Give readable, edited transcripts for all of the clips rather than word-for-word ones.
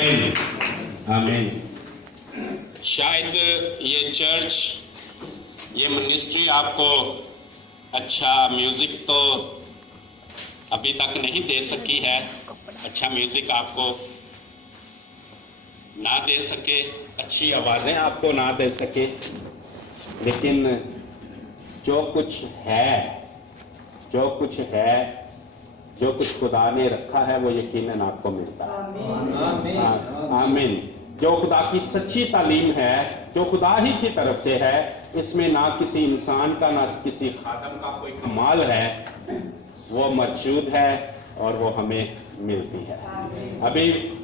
आमीन आमीन। शायद ये चर्च, ये मिनिस्ट्री आपको अच्छा म्यूजिक तो अभी तक नहीं दे सकी है, अच्छा म्यूजिक आपको ना दे सके, अच्छी आवाजें आपको ना दे सके, लेकिन जो कुछ खुदा ने रखा है वो यकीनन आपको मिलता है। आमीन। जो खुदा की सच्ची तालीम है, जो खुदा ही की तरफ से है, इसमें ना किसी इंसान का ना किसी खादम का कोई कमाल है, वो मौजूद है और वो हमें मिलती है। अभी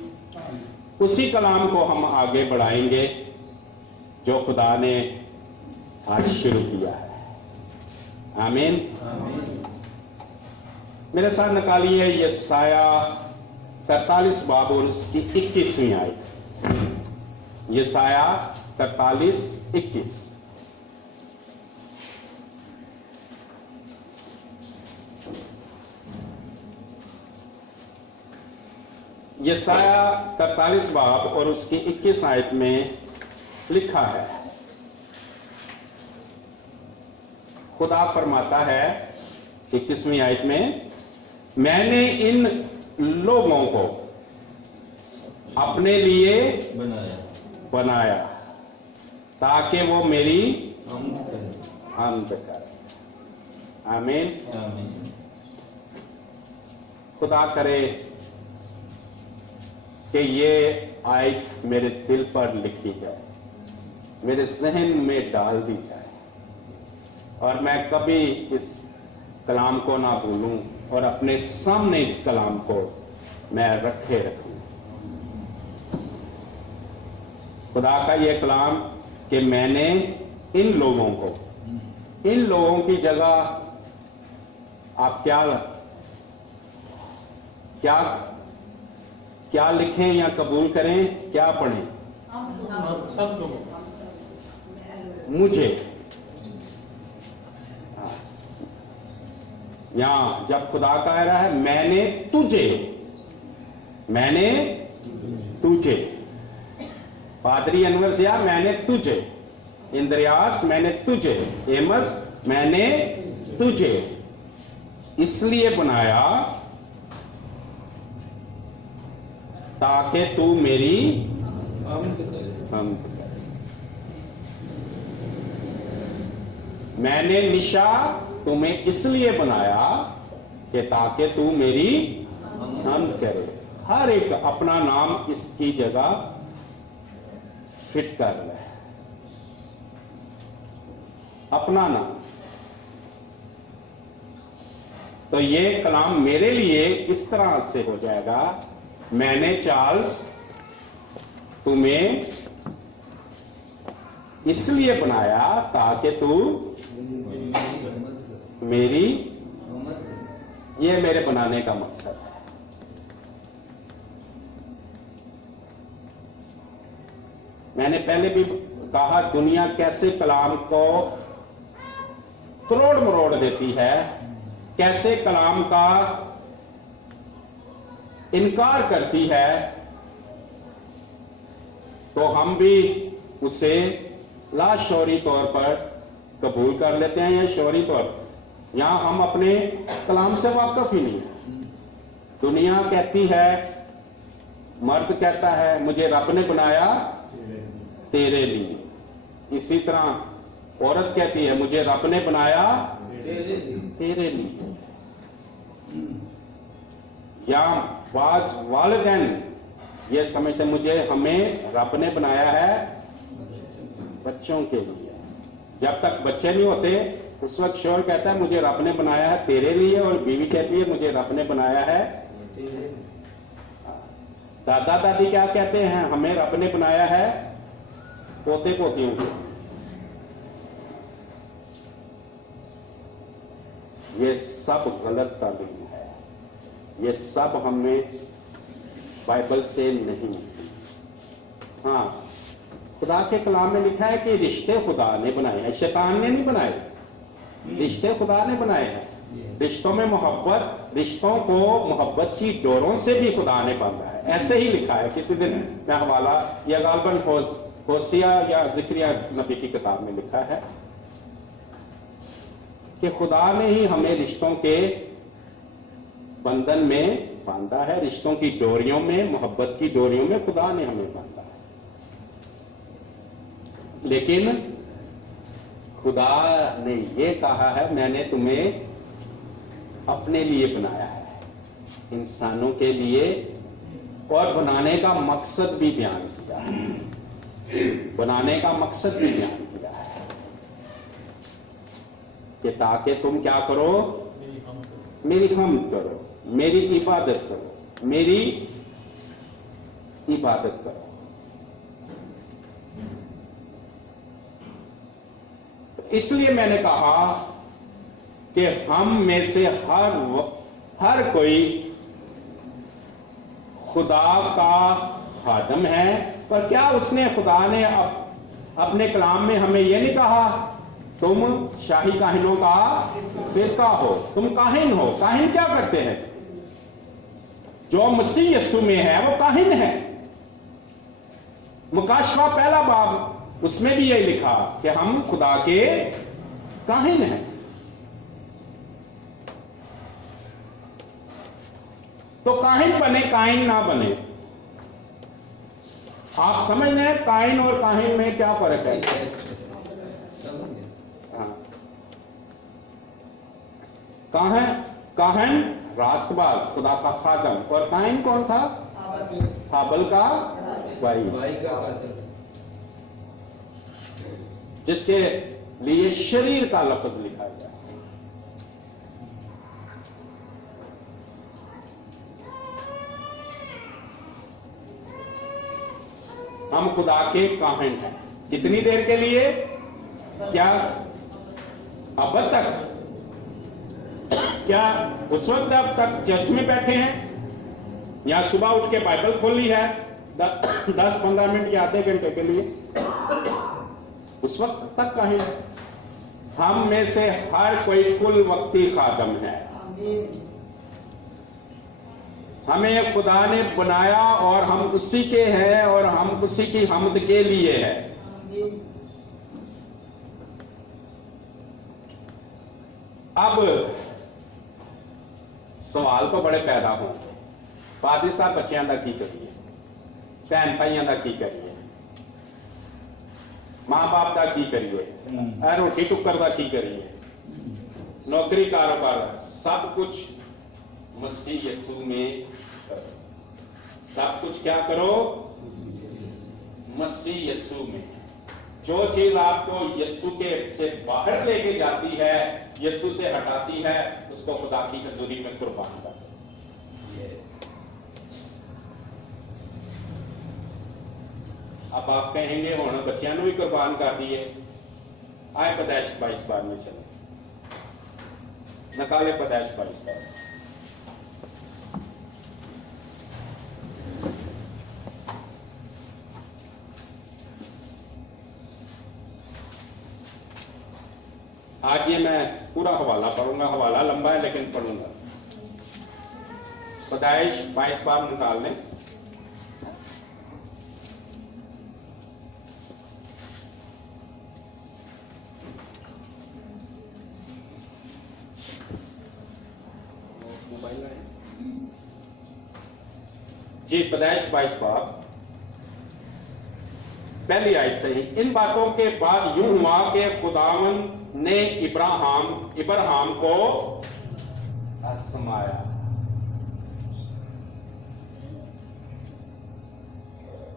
उसी कलाम को हम आगे बढ़ाएंगे जो खुदा ने आज शुरू किया है। आमीन। मेरे साथ निकालिए यशाया 43 बाब और उसकी 21वीं आयत। यशाया 43:21। यशाया 43 बाब और उसकी 21 आयत में लिखा है, खुदा फरमाता है 21वीं आयत में, मैंने इन लोगों को अपने लिए बनाया ताकि वो मेरी हमद करें। आमीन। खुदा करे कि ये आयत मेरे दिल पर लिखी जाए, मेरे जहन में डाल दी जाए और मैं कभी इस कलाम को ना भूलूं और अपने सामने इस कलाम को मैं रखे रखूं। खुदा का ये कलाम कि मैंने इन लोगों की जगह आप क्या लिखें या कबूल करें, क्या पढ़ें? मुझे। यहां जब खुदा कह रहा है मैंने तुझे, पादरी अनवर सिया मैंने तुझे, इंद्रियास मैंने तुझे, एमस मैंने तुझे इसलिए बनाया ताकि तू मेरी हमद करे। मैंने निशा तुम्हें इसलिए बनाया कि ताकि तू मेरी हमद करे। हर एक अपना नाम इसकी जगह फिट कर ले, अपना नाम। तो ये कलाम मेरे लिए इस तरह से हो जाएगा, मैंने चार्ल्स तुम्हें इसलिए बनाया ताकि तू मेरी, ये मेरे बनाने का मकसद है। मैंने पहले भी कहा दुनिया कैसे कलाम को तोड़ मरोड़ देती है, कैसे कलाम का इनकार करती है, तो हम भी उसे लाशौरी तौर पर कबूल कर लेते हैं या शौरी तौर पर। यहां हम अपने कलाम से वाकिफ ही नहीं है। दुनिया कहती है, मर्द कहता है मुझे रब ने बनाया तेरे लिए, इसी तरह औरत कहती है मुझे रब ने बनाया तेरे लिए। या बाज वालिदैन ये समझते हमें रब ने बनाया है बच्चों के लिए। जब तक बच्चे नहीं होते उस वक्त शोर कहता है मुझे रब ने बनाया है तेरे लिए, और बीवी कहती है मुझे रब ने बनाया है। दादा दादी क्या कहते हैं, हमें रब ने बनाया है पोते पोतियों को। ये सब गलत तालीम है, ये सब हमें बाइबल से नहीं मिलती। हाँ, खुदा के कलाम में लिखा है कि रिश्ते खुदा ने बनाए हैं, शैतान ने नहीं बनाए, रिश्ते खुदा ने बनाए हैं। रिश्तों में मोहब्बत, रिश्तों को मोहब्बत की डोरों से भी खुदा ने बांधा है। ऐसे ही लिखा है। किसी दिन मैं हवाला या गालबन होसिया या जिक्रिया नबी की किताब में लिखा है कि खुदा ने ही हमें रिश्तों के बंधन में बांधा है, रिश्तों की डोरियों में, मोहब्बत की डोरियों में खुदा ने हमें बांधा है। लेकिन खुदा ने ये कहा है मैंने तुम्हें अपने लिए बनाया है, इंसानों के लिए, और बनाने का मकसद भी बयान किया है, बनाने का मकसद भी बयान किया है कि ताकि तुम क्या करो, मेरी हमद करो, मेरी इबादत करो, मेरी इबादत करो। इसलिए मैंने कहा कि हम में से हर कोई खुदा का खादम है, पर क्या उसने, खुदा ने अपने कलाम में हमें यह नहीं कहा तुम शाही काहिनों का फिरका हो, तुम काहिन हो। काहिन क्या करते हैं? जो मसीह यीशु में है वो काहिन है। मुकाशवा पहला बाब, उसमें भी यही लिखा कि हम खुदा के काहिन हैं। तो काहिन बने, काहिन ना बने। आप समझ रहे हैं काहिन और काहिन में क्या फर्क है? हाँ। काहिन रास्तबाज, खुदा का खादम, और काहिन कौन था? हाबल का भाई, जिसके लिए शरीर का लफ्ज लिखा गया। हम खुदा के काहिन हैं। कितनी देर के लिए? क्या अब तक? क्या उस वक्त अब तक चर्च में बैठे हैं, या सुबह उठ के बाइबल खोली है 10-15 मिनट या आधे घंटे के लिए, उस वक्त तक काहिन? हम में से हर कोई कुल वक्ती खादम है। हमें खुदा ने बनाया और हम उसी के हैं और हम उसी की हमद के लिए हैं। अब सवाल तो बड़े पैदा होंगे, फादर साहब बच्चों का की करिए, भैन भाइयों का की करिए, मां बाप का की करिए, रोटी टुक्कर का की करिए, नौकरी कारोबार, सब कुछ मसीह यीशु में करो। सब कुछ क्या करो? मसीह यीशु में। जो चीज आपको यीशु के से बाहर लेके जाती है, यीशु से हटाती है, उसको खुदा की हजूरी में कुर्बान कर दो। अब आप कहेंगे हुण बच्चों भी कुर्बान कर दिए। आए पैदाइश 22 बार में चले, निकाले पैदाइश 22 बार। आज ये मैं पूरा हवाला पढ़ूंगा, हवाला लंबा है लेकिन पढ़ूंगा। पैदाइश 22 बार निकाल लें। जी, पैदाइश 22 बार पहली आयत से ही। इन बातों के बाद यूं हुआ कि खुदावन ने इब्राहिम को आजमाया।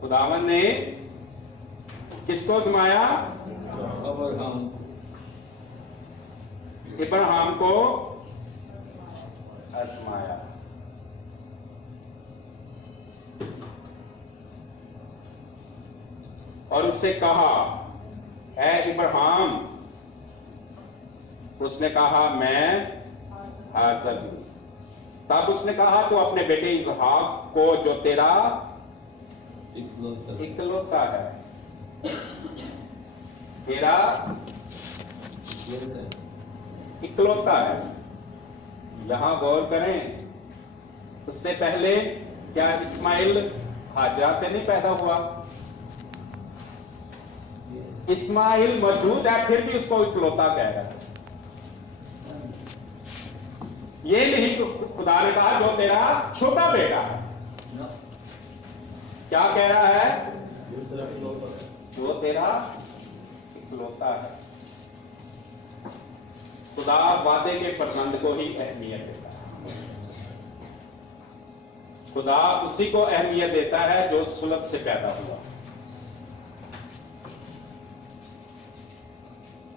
खुदावन ने किसको आजमाया? इब्राहिम को आजमाया। और उससे कहा, ऐ इब्राहिम, उसने कहा मैं हाजिर हूं। तब उसने कहा तो अपने बेटे इसहाक को, जो तेरा इकलौता है, तेरा इकलौता है। यहां गौर करें, उससे पहले क्या इस्माइल हाजरा से नहीं पैदा हुआ? इस्माइल मौजूद है, फिर भी उसको इकलौता कह रहा है। ये नहीं तो खुदा ने कहा जो तेरा छोटा बेटा है। क्या कह रहा है? जो तेरा इकलौता है। खुदा वादे के फर्जंद को ही अहमियत देता है। खुदा उसी को अहमियत देता है जो सुलभ से पैदा हुआ।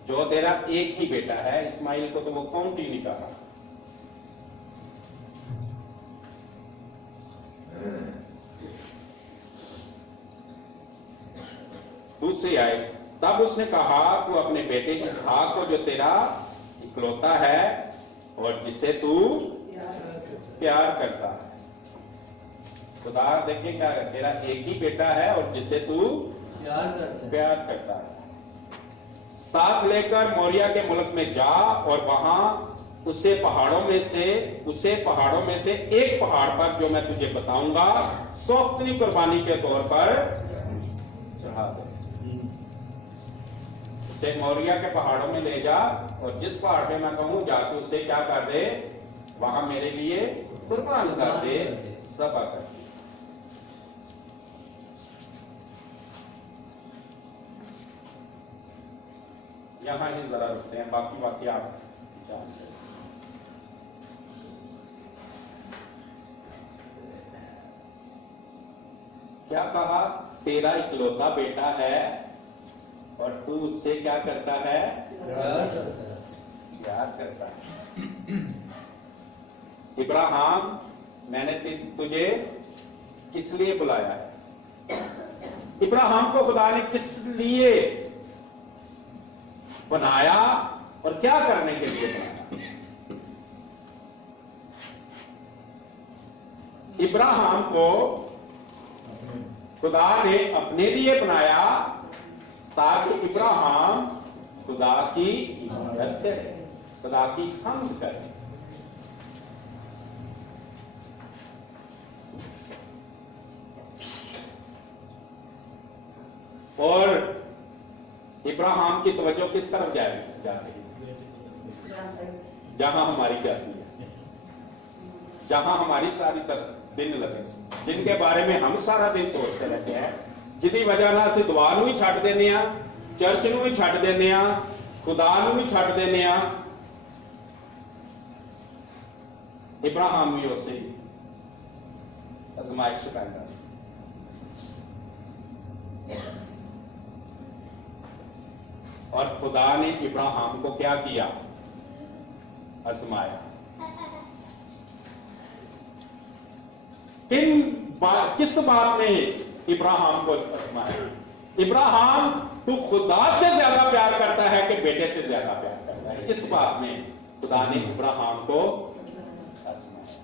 जो तेरा एक ही बेटा है, इस्माइल को तो वो काउंट ही नहीं कर रहा। दूसरी आए, तब उसने कहा तू अपने बेटे इसहाक को जो तेरा इकलौता है और जिसे तू प्यार करता है। खुदा देखिए क्या है, तेरा एक ही बेटा है और जिसे तू प्यार करता है। साथ लेकर मोरिया के मुल्क में जा और वहां उसे पहाड़ों में से एक पहाड़ पर जो मैं तुझे बताऊंगा सौख्तनी कुर्बानी के तौर पर चढ़ा दे। उसे मोरिया के पहाड़ों में ले जा और जिस पहाड़ पे मैं कहूं जाके उसे क्या कर दे, वहां मेरे लिए कुर्बान कर दे, ज़बह कर दे। यहां ही जरा रुकते हैं, बाकी आप जानते हैं। क्या कहा? तेरा इकलौता बेटा है और तू उससे क्या करता है? प्यार करता है। इब्राहिम, मैंने तुझे किस लिए बुलाया है? इब्राहिम को खुदा ने किस लिए बनाया और क्या करने के लिए बनाया? इब्राहिम को खुदा ने अपने लिए बनाया ताकि इब्राहिम खुदा की इबादत करे, खुदा की हम्द करे। और इब्राहिम की तवज्जो किस तरफ जा रही है? जहां हमारी जाती है, जहां हमारी सारी तरफ दिन लगे, जिनके बारे में हम सारा दिन सोचते रहते हैं, जिदी वजह ना ਅਸੀਂ ਦੁਆ ਨੂੰ ਹੀ ਛੱਡ ਦਿੰਦੇ ਆ, ਚਰਚ ਨੂੰ ਹੀ ਛੱਡ ਦਿੰਦੇ ਆ, ਖੁਦਾ ਨੂੰ ਹੀ ਛੱਡ ਦਿੰਦੇ ਆ। इब्राहिम भी उसे आजमाइश पैदा ਸੀ। और खुदा ने इब्राहिम को क्या किया? आजमाया। किस बात ने इब्राहिम को आजमाया? इब्राहिम तू खुदा से ज्यादा प्यार करता है कि बेटे से ज्यादा प्यार करता है? इस बात में खुदा ने इब्राहिम को आजमाया।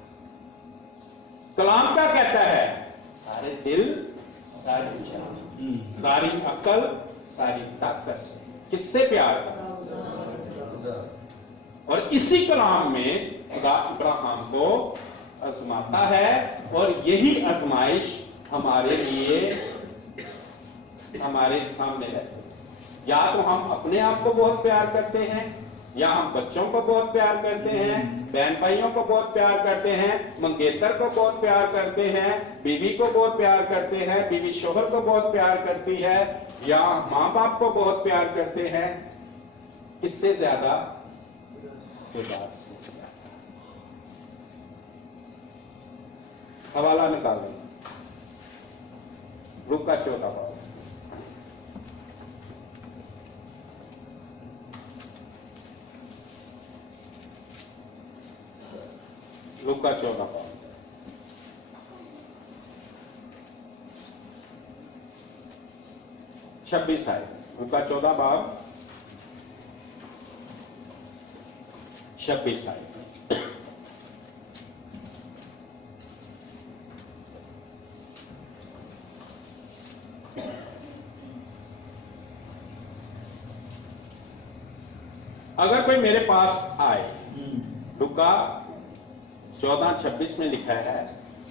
कलाम क्या कहता है? सारे दिल, सारी जान, सारी अकल, सारी ताकत से किससे प्यार करता? और इसी कलाम में खुदा इब्राहिम को आजमाता है और यही आजमाइश हमारे लिए हमारे सामने है। या तो हम अपने आप को बहुत प्यार करते हैं, या हम बच्चों को बहुत प्यार करते हैं, बहन भाइयों को बहुत प्यार करते हैं, मंगेतर को बहुत प्यार करते हैं, बीवी को बहुत प्यार करते हैं, बीवी शोहर को बहुत प्यार करती है, या माँ बाप को बहुत प्यार करते हैं। किससे ज्यादा? खुदा से ज्यादा। हवाला निकालें, लूका 14 बाब। लूका 14 बाब 26 आए। लूका 14 बाब 26 आए। अगर कोई मेरे पास आए, लूका 14:26 में लिखा है,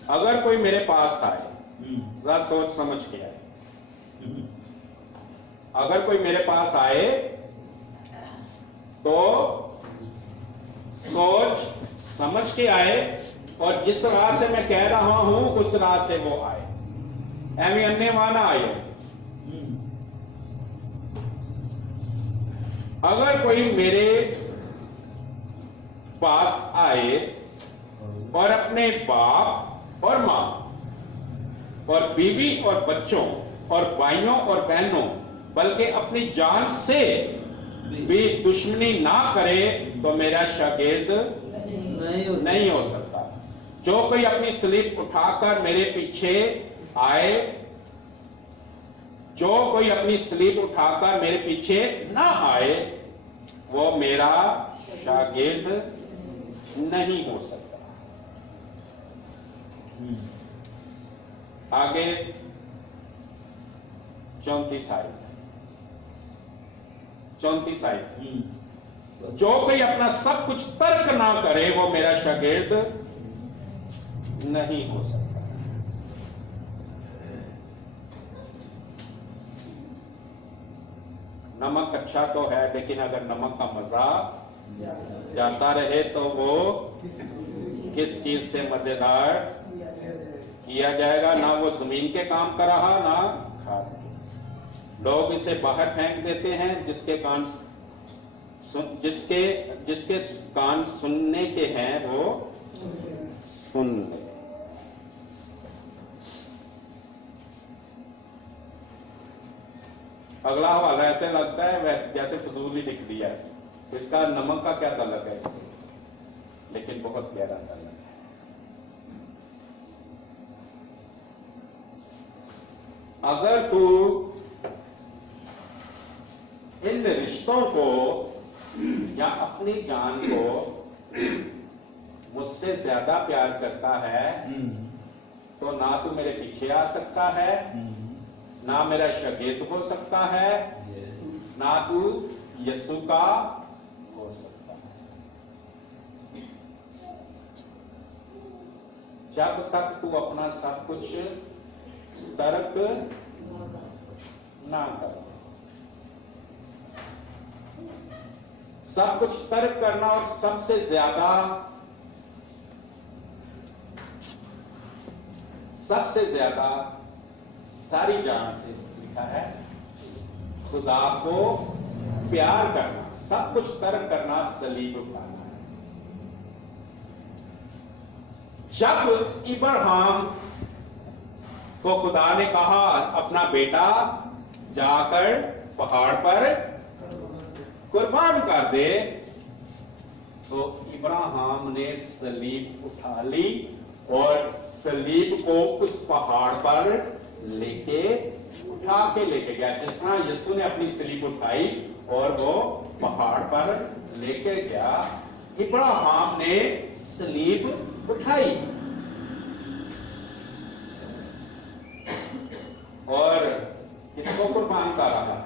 अगर कोई मेरे पास आए, जरा सोच समझ के आए, अगर कोई मेरे पास आए तो सोच समझ के आए और जिस राह से मैं कह रहा हूं उस राह से वो आए, एवं अन्य माना आए। अगर कोई मेरे पास आए और अपने बाप और मां और बीवी और बच्चों और भाइयों और बहनों बल्कि अपनी जान से भी दुश्मनी ना करे तो मेरा शागिर्द नहीं हो सकता। जो कोई अपनी स्लीप उठाकर मेरे पीछे आए, जो कोई अपनी स्लीप उठाकर मेरे पीछे ना आए वो मेरा शागिर्द नहीं हो सकता। आगे 34 आयत, जो कोई अपना सब कुछ तर्क ना करे वो मेरा शागिर्द नहीं हो सकता। नमक अच्छा तो है लेकिन अगर नमक का मजा जाता रहे तो वो किस चीज से मजेदार किया जाएगा। ना वो जमीन के काम कर रहा ना खाद के। लोग इसे बाहर फेंक देते हैं, जिसके कान सुनने के हैं वो सुन ले। अगला हवाला ऐसे लगता है वैसे जैसे फजूल ही लिख दिया है, इसका नमक का क्या तल्लक है इससे, लेकिन बहुत गहरा तल्लक है। अगर तू इन रिश्तों को या अपनी जान को मुझसे ज्यादा प्यार करता है तो ना तू मेरे पीछे आ सकता है, ना मेरा शागिर्द हो सकता है, ना तू यीशु का हो सकता है। जब तक तू अपना सब कुछ तर्क ना कर। सब कुछ तर्क करना और सबसे ज्यादा सारी जान से लिखा है खुदा को प्यार करना, सब कुछ तर्क करना, सलीब उठाना है। जब इब्राहिम को खुदा ने कहा अपना बेटा जाकर पहाड़ पर कुर्बान कर दे, तो इब्राहिम ने सलीब उठा ली और सलीब को उस पहाड़ पर उठा के लेके गया। जिस तरह यीशु ने अपनी सलीब उठाई और वो पहाड़ पर लेके गया, इब्राहिम ने सलीब उठाई और किसको कुर्बान कर रहा है?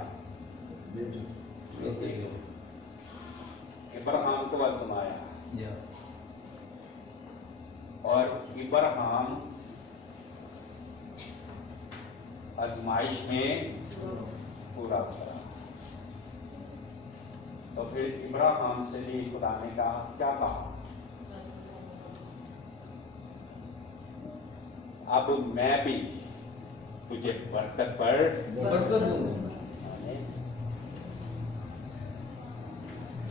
इब्राहिम को आजमाया और इब्राहिम आजमाइश में पूरा करा। तो फिर इब्राहिम से भी खुदा ने कहा, क्या कहा? अब मैं भी तुझे बरकत पर बरकत दूंगा।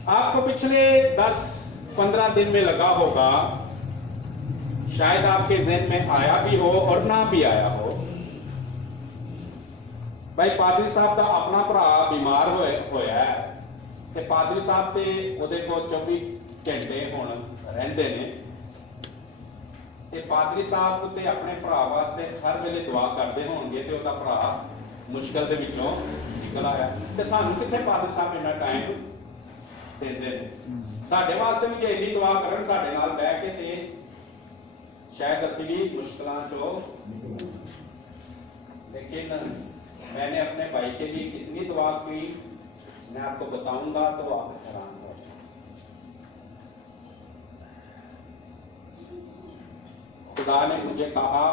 आपको पिछले 10-15 दिन में लगा होगा, शायद आपके ज़हन में आया भी हो और ना भी आया हो, भाई पादरी साहब का अपना भरा बीमार होया है ते पादरी साहब ते ओदे को 24 घंटे हुण रहिंदे ने ते पादरी साहब ते अपने भरा वास्ते हर वेले दुआ करते होणगे ते ओदा भरा मुश्किल दे विचों निकल आया ते सानू कित्थे पादरी साहब इन्ना टाइम देंदे ने। साडे वास्ते भी जे इन्नी दुआ करन साडे नाल बैठ के ते शायद असीं भी मुश्किलां चों। लेकिन मैंने अपने भाई के लिए कितनी दुआ की मैं आपको बताऊंगा तो आप हैरान हो जाएंगे। खुदा ने मुझे कहा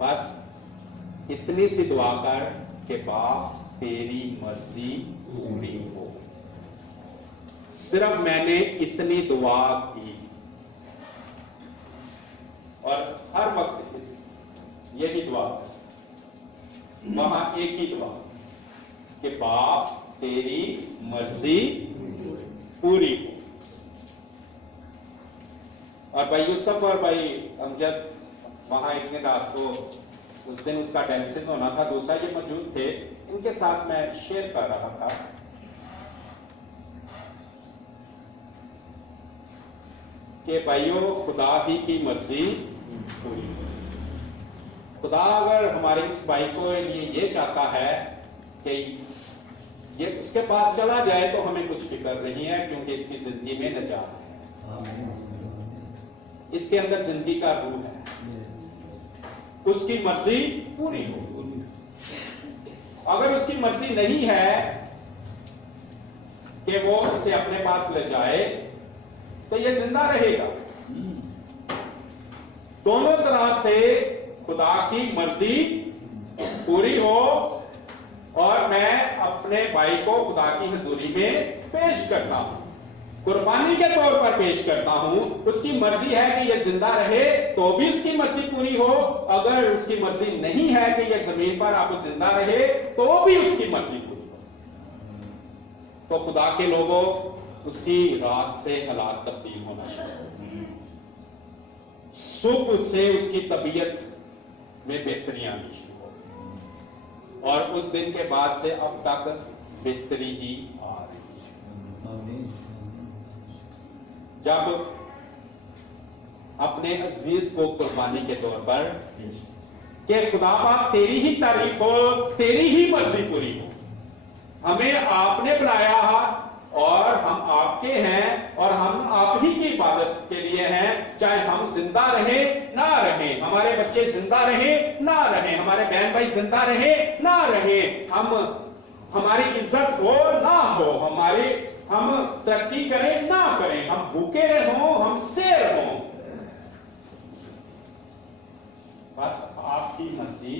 बस इतनी सी दुआ कर कि बाप तेरी मर्जी पूरी हो। सिर्फ मैंने इतनी दुआ की और हर वक्त यही दुआ, वहां एक ही दुआ कि बाप तेरी मर्जी पूरी हो। और भाई यूसुफ और भाई अमजद वहां एक दिन रात को, उस दिन उसका डायलिसिस होना था, दूसरा ये मौजूद थे, इनके साथ मैं शेयर कर रहा था कि भाइयों खुदा ही की मर्जी पूरी। खुदा अगर हमारे इस भाई को ये चाहता है कि ये उसके पास चला जाए तो हमें कुछ फिक्र नहीं है, क्योंकि इसकी जिंदगी में निजात है, इसके अंदर जिंदगी का रूह है, उसकी मर्जी पूरी हो। अगर उसकी मर्जी नहीं है कि वो इसे अपने पास ले जाए तो ये जिंदा रहेगा। दोनों तरह से खुदा की मर्जी पूरी हो और मैं अपने भाई को खुदा की हजूरी में पेश करता हूं, कुर्बानी के तौर पर पेश करता हूं। उसकी मर्जी है कि यह जिंदा रहे तो भी उसकी मर्जी पूरी हो, अगर उसकी मर्जी नहीं है कि यह जमीन पर अब जिंदा रहे तो भी उसकी मर्जी पूरी हो। तो खुदा के लोगों, उसी रात से हालात तब्दील होना चाहिए। सुबह से उसकी तबीयत में बेहतरी आनी शुरू हो और उस दिन के बाद से अब तक बेहतरी ही आ रही है। जब अपने अजीज को कुर्बानी के तौर पर कि खुदा पाक तेरी ही तारीफ हो, तेरी ही मर्जी पूरी हो, हमें आपने बुलाया और हम आपके हैं और हम आप ही की इबादत के लिए हैं, चाहे हम जिंदा रहे ना रहे, हमारे बच्चे जिंदा रहे ना रहे, हमारे बहन भाई जिंदा रहे ना रहे, हम हमारी इज्जत हो ना हो, हम तरक्की करें ना करें, हम भूखे हों हम शेर हों, बस आपकी मर्जी।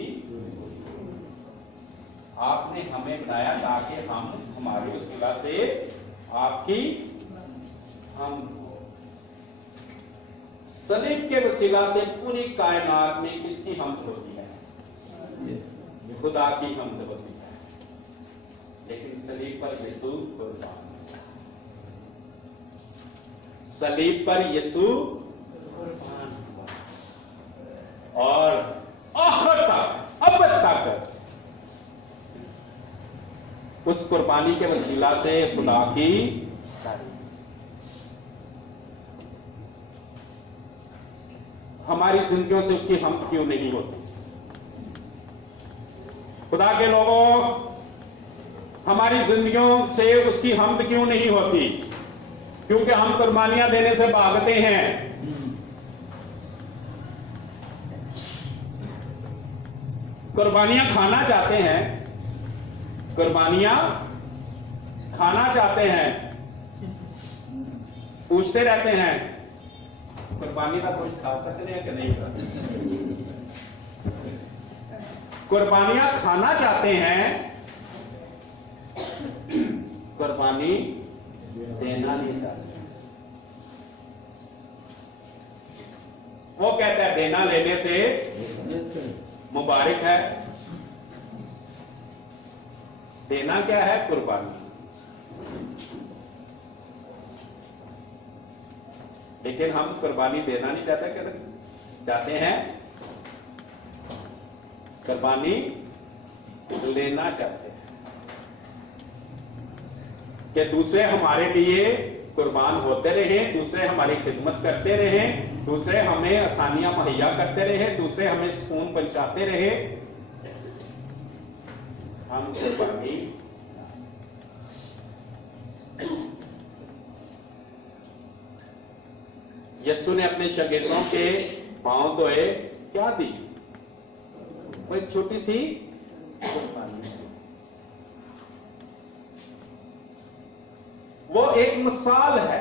आपने हमें बनाया ताकि हम हमारे वसीला से आपकी हम सलीब के वसीला से पूरी कायनात में किसकी हमद होती है? खुदा की हमद होती है। लेकिन सलीब पर यीशु कुर्बान, सलीब पर यीशु कुर्बान हुआ और आखिर तक अब तक उस कुर्बानी के वसीला से खुदा की हमारी जिंदगियों से उसकी हम क्यों नहीं होती? खुदा के लोगों, हमारी जिंदगियों से उसकी हमद क्यों नहीं होती? क्योंकि हम कुर्बानियां देने से भागते हैं। कुर्बानियां खाना चाहते हैं, कुर्बानियां खाना चाहते हैं, पूछते रहते हैं कुर्बानी का कुछ खा सकते हैं कि नहीं खा? कुर्बानियां खाना चाहते हैं, कुर्बानी देना नहीं चाहते। वो कहता है देना लेने से मुबारक है। देना क्या है? कुर्बानी। लेकिन हम कुर्बानी देना नहीं चाहते, कहते चाहते हैं कुर्बानी लेना चाहते हैं कि दूसरे हमारे लिए कुर्बान होते रहे, दूसरे हमारी खिदमत करते रहे, दूसरे हमें आसानियां मुहैया करते रहे, दूसरे हमें सुकून पहुंचाते रहे। हम कुर्बानी यीशु ने अपने शागिर्दों के पांव धोए, क्या दी? वो एक छोटी सी कुर्बानी, वो एक मिसाल है।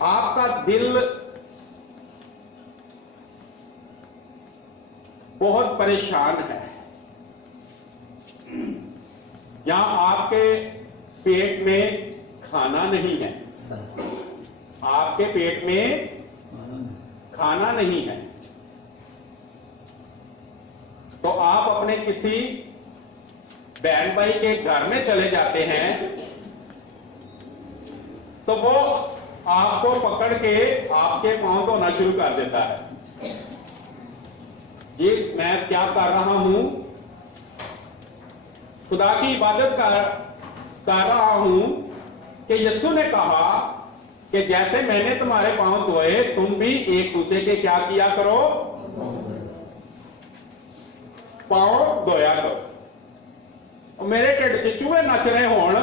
आपका दिल बहुत परेशान है, या आपके पेट में खाना नहीं है, आपके पेट में खाना नहीं है, तो आप अपने किसी बहन भाई के घर में चले जाते हैं, तो वो आपको पकड़ के आपके पांव धोना शुरू कर देता है। जी मैं क्या कर रहा हूं? खुदा की इबादत कर रहा हूं कि यीशु ने कहा कि जैसे मैंने तुम्हारे पांव धोए तुम भी एक दूसरे के क्या किया करो, पांव धोया करो। और मेरे ढिड च चूहे नच रहे होण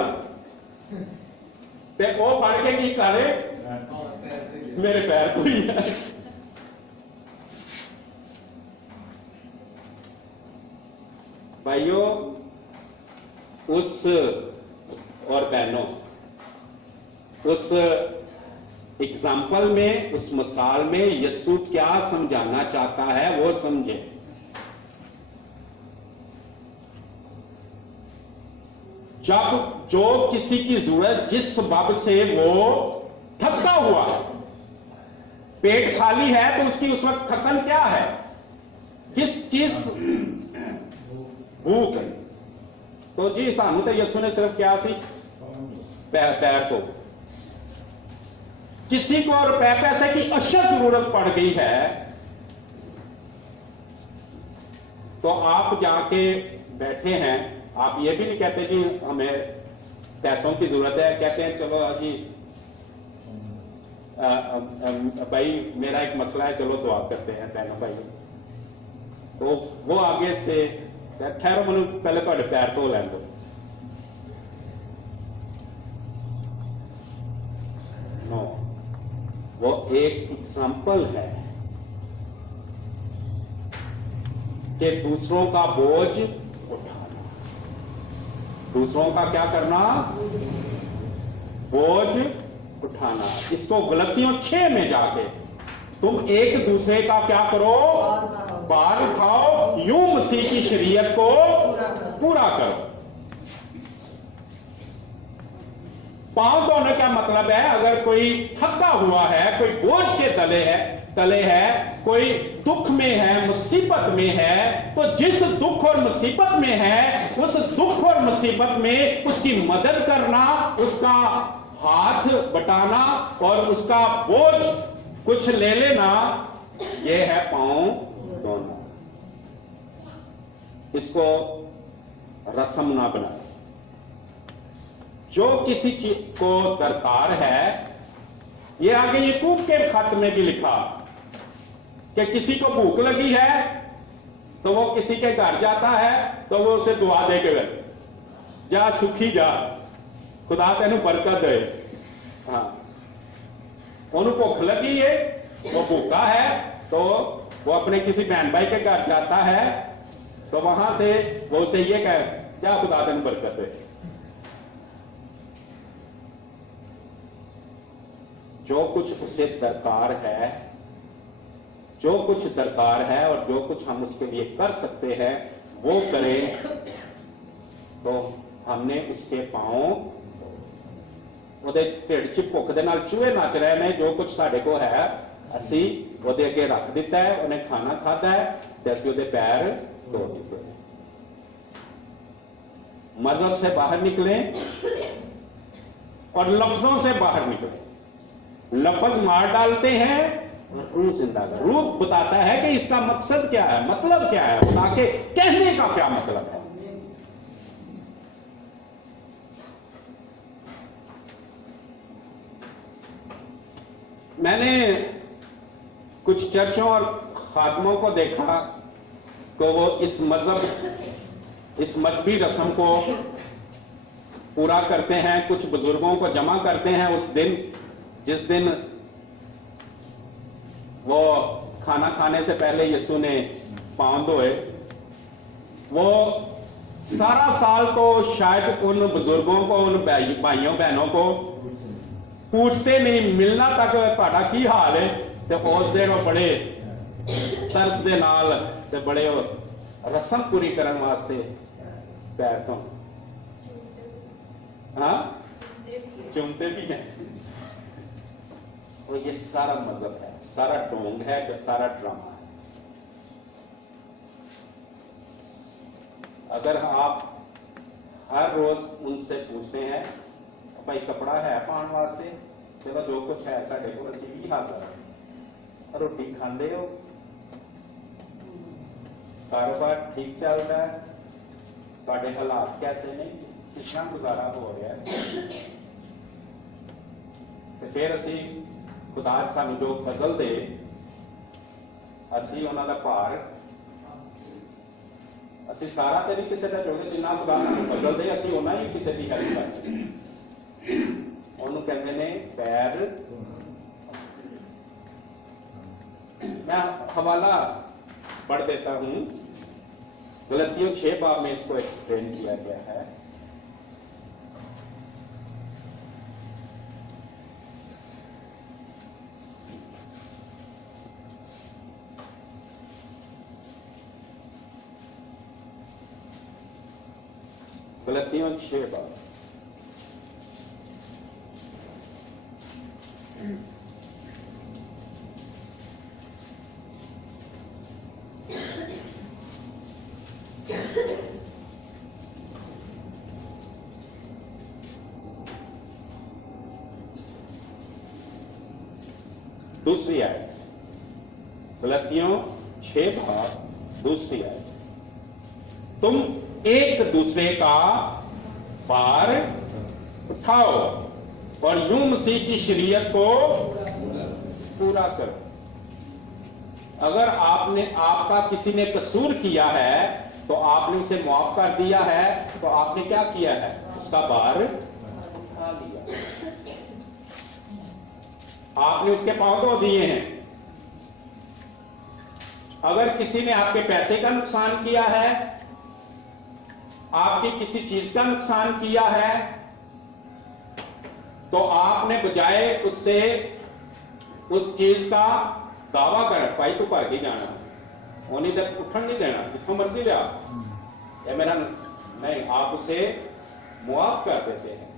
ते ओ फड़ के की करे, मेरे पैर धोई है। भाइयों, उस और बहनों, उस एग्जाम्पल में, उस मिसाल में यीशु क्या समझाना चाहता है वो समझे। जब जो किसी की जरूरत, जिस सबब से वो थका हुआ, पेट खाली है, तो उसकी उस वक्त थकन क्या है? किस चीज? भूख। तो जी सानू तो यीशु ने सिर्फ क्या सी? पैर तो। किसी को रुपए पैसे की अशद जरूरत पड़ गई है, तो आप जाके बैठे हैं, आप ये भी नहीं कहते कि हमें पैसों की जरूरत है, कहते हैं चलो जी भाई मेरा एक मसला है, चलो दुआ करते हैं बहनों भाई। तो वो आगे से ठहरो, मैं पहले थोड़े पैर धो लैन दो। नो, वो एक एग्जाम्पल है कि दूसरों का बोझ उठाना, दूसरों का क्या करना? बोझ उठाना। इसको गलतियों 6 में जाके तुम एक दूसरे का क्या करो? भार उठाओ, यूं मसीह की शरीयत को पूरा करो। पांव धोने का मतलब है, अगर कोई थका हुआ है, कोई बोझ के तले है, कोई दुख में है, मुसीबत में है, तो जिस दुख और मुसीबत में है, उस दुख और मुसीबत में उसकी मदद करना, उसका हाथ बटाना और उसका बोझ कुछ ले लेना, यह है पांव धोना। इसको रस्म ना बनाए। जो किसी चीज को दरकार है, ये आगे याकूब के खत में भी लिखा कि किसी को भूख लगी है तो वो किसी के घर जाता है, तो वो उसे दुआ दे के जा सुखी जा, खुदा तेनू बरकत दे। हाँ, उन्हें भूख लगी है, वो भूखा है, तो वो अपने किसी बहन भाई के घर जाता है, तो वहां से वो उसे ये कहे क्या खुदा तेनू बरकत दे। जो कुछ उसे दरकार है, जो कुछ दरकार है और जो कुछ हम उसके लिए कर सकते हैं वो करें, तो हमने उसके पांव ਉਹਦੇ ਢਿੱਡ 'ਚ ਭੁੱਖ ਦੇ ਨਾਲ ਚੂਹੇ ਨੱਚ ਰਹੇ ਨੇ, ਜੋ ਕੁਝ ਸਾਡੇ ਕੋਲ ਹੈ ਅਸੀਂ ਉਹਦੇ ਅੱਗੇ ਰੱਖ ਦਿੱਤਾ ਹੈ, ਉਹਨੇ ਖਾਣਾ ਖਾਧਾ ਹੈ ਤੇ ਅਸੀਂ ਉਹਦੇ पैर धो ਦਿੱਤੇ। मजहब से बाहर निकले और लफ्जों से बाहर निकले। लफ्ज मार डालते हैं, रूह जिंदा कर। रूह बताता है कि इसका मकसद क्या है, मतलब क्या है, ताकि कहने का क्या मतलब है। मैंने कुछ चर्चों और खादमों को देखा कि वो इस मजहबी रस्म को पूरा करते हैं, कुछ बुजुर्गों को जमा करते हैं उस दिन जिस दिन वो खाना खाने से पहले यीशु ने पांव धोए। वो सारा साल तो शायद उन बुजुर्गों को, उन भाइयों बहनों को पूछते नहीं, मिलना तक ਤੁਹਾਡਾ ਕੀ ਹਾਲ ਹੈ, ਤੇ ਉਸ ਦਿਨ ਉਹ ਬੜੇ ਤਰਸ ਦੇ ਨਾਲ ਤੇ ਬੜੇ ਰਸਮ ਪੂਰੀ ਕਰਨ ਵਾਸਤੇ ਪੈਰ ਤੋਂ हाँ चूमते भी हैं। तो ये सारा मजहब है, सारा ढोंग है, सारा ड्रामा है। अगर आप हर रोज उनसे पूछते हैं भाई कपड़ा है पान वास्ते, चलो जो कुछ है साढ़े को असी भी हासिल है, रोटी खाते हो, कारोबार ठीक चलता है, ਤੁਹਾਡੇ हालात कैसे नहीं, कितना गुजारा हो रहा है, तो फिर असी खुदा सानू जो फजल दे असी उन्हां दा भार असी सारा तो नहीं किसी का चाहते, जिन्ना खुदा सानू फजल दे असी उन्ना ही किसी की हेल्प कर सकते। उन्होंने कहते ने पैर। मैं हवाला पढ़ देता हूं, गलतियों 6 बाब में इसको एक्सप्लेन किया गया है। गलतियों 6 बाब। दूसरी आयत, गलतियों 6 बाब दूसरी आयत, तुम एक दूसरे का भार उठाओ और यूं मसीह की शरीयत को पूरा करो। अगर आपका किसी ने कसूर किया है तो आपने उसे माफ कर दिया है, तो आपने क्या किया है, उसका भार उठा लिया, आपने उसके पांव धो दिए हैं। अगर किसी ने आपके पैसे का नुकसान किया है, आपकी किसी चीज का नुकसान किया है, तो आपने बजाय उससे उस चीज का दावा कर भाई तू भर के जाना, उन्हें तक उठन नहीं देना, जितों मर्जी लिया ये मेरा नहीं, आप उसे मुआफ कर देते हैं,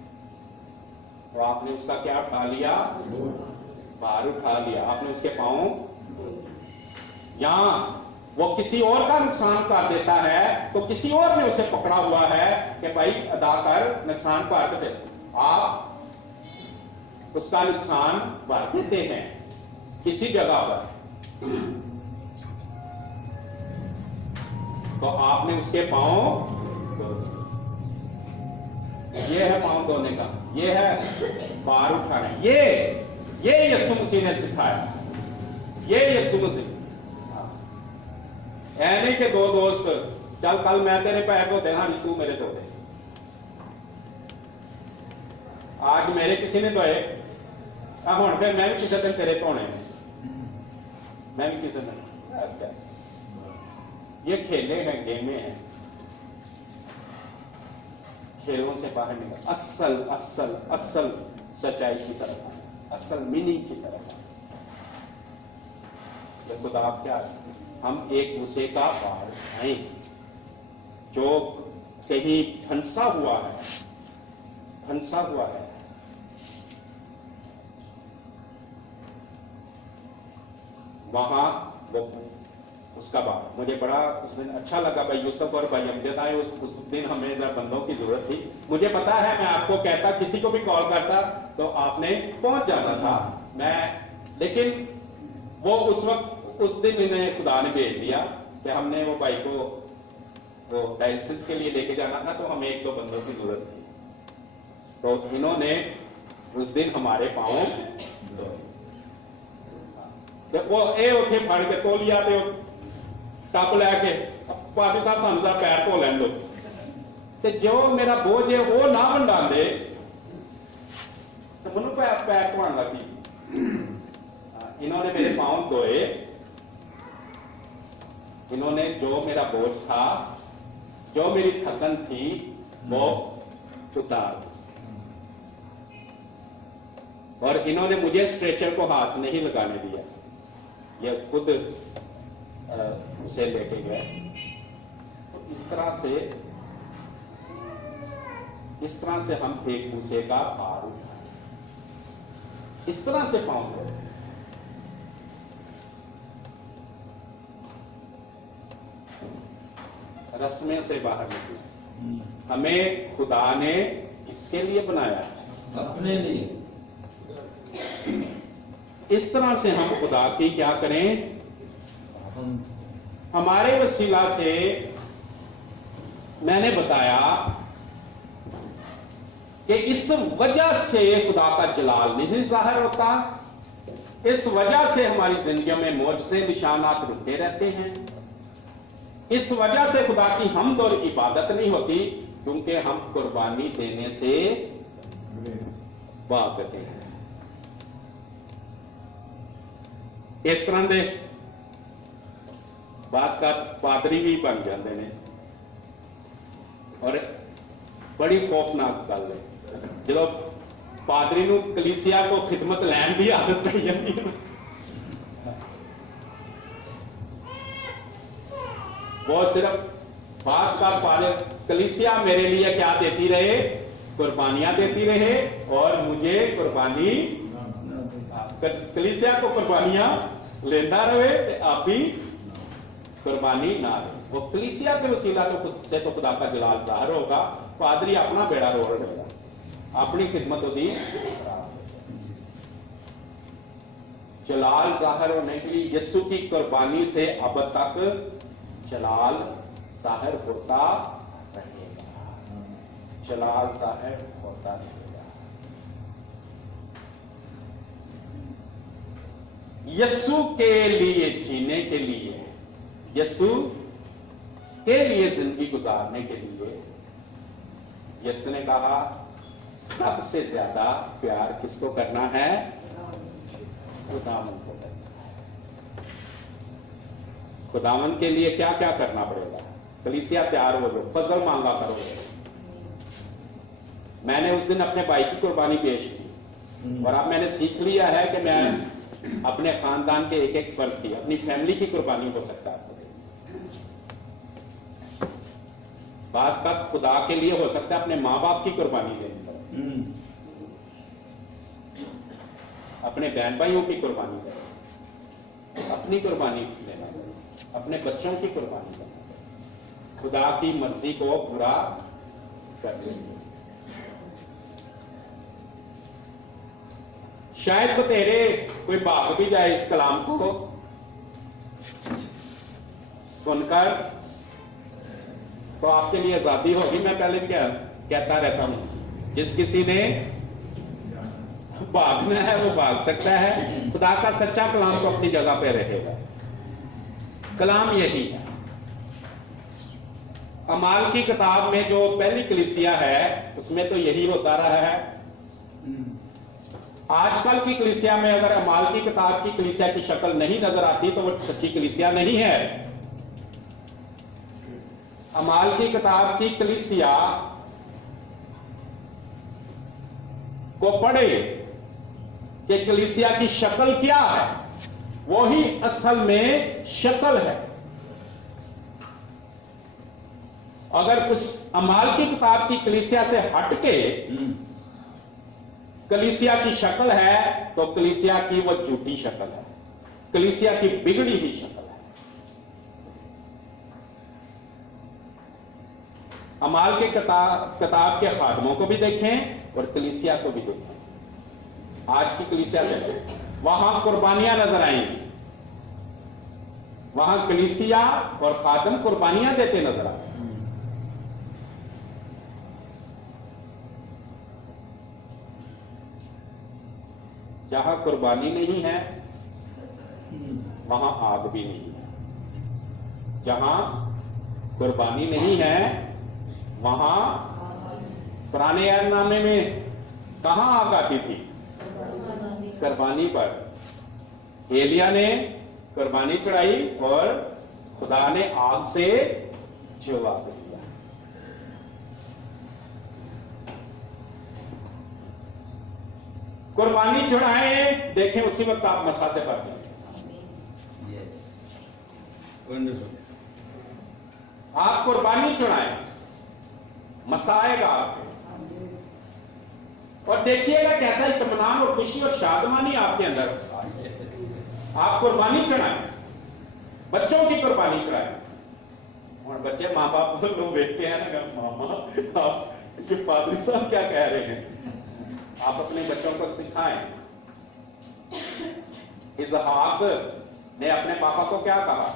तो आपने उसका क्या उठा लिया, भार उठा लिया, आपने उसके पांव। यहां वो किसी और का नुकसान कर देता है तो किसी और ने उसे पकड़ा हुआ है कि भाई अदा कर, नुकसान कर, तो फिर आप उसका नुकसान भर देते हैं किसी जगह पर, तो आपने उसके पांव, ये है पांव धोने का, ये है भार उठाना, ये यीशु मसीह ने सिखाया, ये यीशु मसीह। ऐ नहीं कि दो दोस्त चल कल मैं तेरे पैर धोते, हाँ जी तू मेरे धोते, आज मेरे किसी ने धोए, हुण फिर मैं भी किसी दिन तेरे धोने, मैं भी किसी दिन, ये खेले हैं, गेमें हैं, खेलों से बाहर निकल, असल असल असल सच्चाई की तरफ, असल मीनिंग की तरफ। ये खुदा क्या, हम एक दूसरे का भार उठाएं, जो कहीं फंसा हुआ है, वहां वो उसका भार। मुझे बड़ा उस दिन अच्छा लगा, भाई यूसुफ और भाई अमजद आए, उस दिन हमें बंदों की जरूरत थी। मुझे पता है मैं आपको कहता, किसी को भी कॉल करता तो आपने पहुंच जाना था, लेकिन वो उस वक्त उस दिन इन्हें खुदा ने भेज दिया कि हमने वो भाई को वो डायलिसिस के लिए लेके जाना था, तो हमें 1-2 बंदों की जरूरत थी, तो इन्होंने उस दिन हमारे पांव वो ए उठे फड़ के तोलिया ते टप लैके पादी साहब सानू दा पैर धो लैन दो, ते जो मेरा बोझ है वो ना वंडांदे तो मनु पैर धोण लगी। इन्होंने मेरे पांव धोए, इन्होंने जो मेरा बोझ था, जो मेरी थकन थी, वो उतार। और इन्होंने मुझे स्ट्रेचर को हाथ नहीं लगाने दिया, ये खुद उसे लेके गए। तो इस तरह से हम एक दूसरे का भार उठाएं, इस तरह से पाँव धोएं। रस्में से बाहर निकले। हमें खुदा ने किसके लिए बनाया? अपने लिए। इस तरह से हम खुदा की क्या करें? हमारे वसीला से मैंने बताया कि इस वजह से खुदा का जलाल नहीं जाहिर होता, इस वजह से हमारी जिंदगियों में मौजज़े निशानात रुके रहते हैं, इस वजह से खुदा की हमद और इबादत नहीं होती, क्योंकि हम कुर्बानी देने से भागते हैं। इस तरह दे बास का पादरी भी बन जाते हैं और बड़ी खौफनाक गल है जो पादरी नूं कलीसिया को खिदमत लैन की आदत पई जाती है। वो सिर्फ बास का पादरी कलीसिया मेरे लिए क्या देती रहे? कुर्बानियां देती रहे और मुझे कुर्बानी, कलीसिया को कुर्बानियां लेता रहे, आप भी कुर्बानी ना ले। वो कलीसिया के वसीला तो खुद से तो खुदा का जलाल जाहिर होगा, पादरी अपना बेड़ा रोल रहेगा, अपनी खिदमत होती। जलाल जाहिर होने के लिए यीशु की कुर्बानी से अब तक जलाल जाहिर होता रहेगा, जलाल जाहिर होता रहेगा। यीशु के लिए जीने के लिए, यीशु के लिए जिंदगी गुजारने के लिए यीशु ने कहा सबसे ज्यादा प्यार किसको करना है? खुदावन को करना है। खुदावन के लिए क्या क्या करना पड़ेगा? कलीसिया तैयार हो जाओ, फजल मांगा करो। मैंने उस दिन अपने भाई की कुर्बानी पेश की और अब मैंने सीख लिया है कि मैं अपने खानदान के एक एक फर्द की, अपनी फैमिली की कुर्बानी हो सकता है। बास का खुदा के लिए हो सकता है अपने माँ बाप की कुर्बानी देनी पड़े, अपने बहन भाइयों की कुर्बानी देना, अपनी कुर्बानी लेना पड़े, अपने बच्चों की कुर्बानी करना पड़े, खुदा की मर्जी को पूरा करने के लिए। शायद बतेरे कोई भाग भी जाए इस कलाम को सुनकर, तो आपके लिए आजादी होगी। मैं पहले भी कहता रहता हूं, जिस किसी ने भागना है वो भाग सकता है। खुदा का सच्चा कलाम तो अपनी जगह पे रहेगा। कलाम यही है। अमाल की किताब में जो पहली कलीसिया है उसमें तो यही होता रहा है। आजकल की कलीसिया में अगर अमाल की किताब की कलीसिया की शक्ल नहीं नजर आती तो वो सच्ची कलीसिया नहीं है। अमाल की किताब की कलीसिया को पढ़े कि कलीसिया की शक्ल क्या है, वो ही असल में शक्ल है। अगर उस अमाल की किताब की कलीसिया से हटके कलीसिया की शक्ल है तो कलीसिया की वो झूठी शक्ल है, कलीसिया की बिगड़ी हुई शक्ल है। अमाल के किताब के खादमों को भी देखें और कलीसिया को भी देखें। आज की कलीसिया से वहां कुर्बानियां नजर आएंगी, वहां कलीसिया और खादम कुर्बानियां देते नजर आएंगे। जहां कुर्बानी नहीं है वहां आग भी नहीं है। जहां कुर्बानी नहीं है वहां पुराने ऐहदनामे में कहां आग आती थी? कुर्बानी पर। एलिया ने कुर्बानी चढ़ाई और खुदा ने आग से जवाब दिया। कुर्बानी चढ़ाएं, देखें उसी वक्त आप मसा से भर जाएंगे। आप कुर्बानी चढ़ाएं, मसा आएगा आपके, और देखिएगा कैसा इत्मीनान और खुशी और शादमानी आपके अंदर। आप कुर्बानी चढ़ाएं, बच्चों की कुर्बानी चढ़ाएं। और बच्चे माँ बाप को लोग देखते हैं ना, मामा आपके पादरी साहब क्या कह रहे हैं। आप अपने बच्चों को सिखाएं। इसहाक ने अपने पापा को क्या कहा?